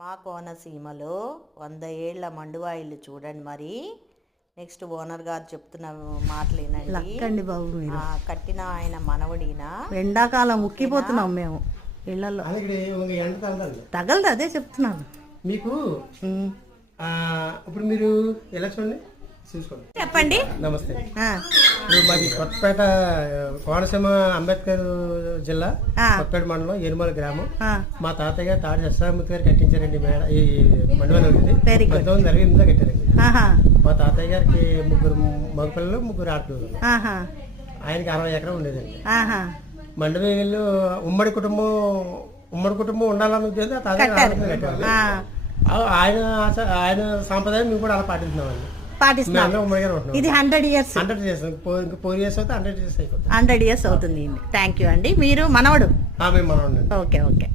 మా కోనసీమలో 100 ఏళ్ల మండువా ఇల్లు చూడండి. మరి నెక్స్ట్ ఓనర్ గారు చెప్తున్న మాటలు వినండి బాబు. మీరు కట్టిన ఆయన మనవడినా ఎండాకాలం ముక్కిపోతున్నాం మేము ఇళ్లలో. తగలదు, అదే చెప్తున్నాను మీకు. ఇప్పుడు మీరు ఎలా చూడండి, చూసుకోండి, చెప్పండి. నమస్తే. ఇప్పుడు మాది కొత్తపేట, కోనసీమ, అంబేద్కర్ జిల్లా, కొత్తపేట మండలం, ఏనుమల గ్రామం. మా తాతయ్య గారు తాడి దశరామూర్తి గారు కట్టించారండి ఈ మండలం. 1948లో కట్టారండి. మా తాతయ్య గారికి 3 మగపిల్లలు, 3 ఆడపిల్లలు. ఆయనకి 60 ఎకరం ఉండేదండి. మండవేలు ఉమ్మడి కుటుంబం ఉండాలన్న ఉద్దేశం తాతయ్య కట్టారు. ఆయన సాంప్రదాయం మేము కూడా అలా పాటిస్తున్నామండి. ఇది 100 years. 100 years. ఇంకా 4 years అయితే 100 years అయిపోతుంది. 100 years అవుతుంది. థ్యాంక్ యూ అండి. మీరు మనవడు? మేము మనవడు. ఓకే.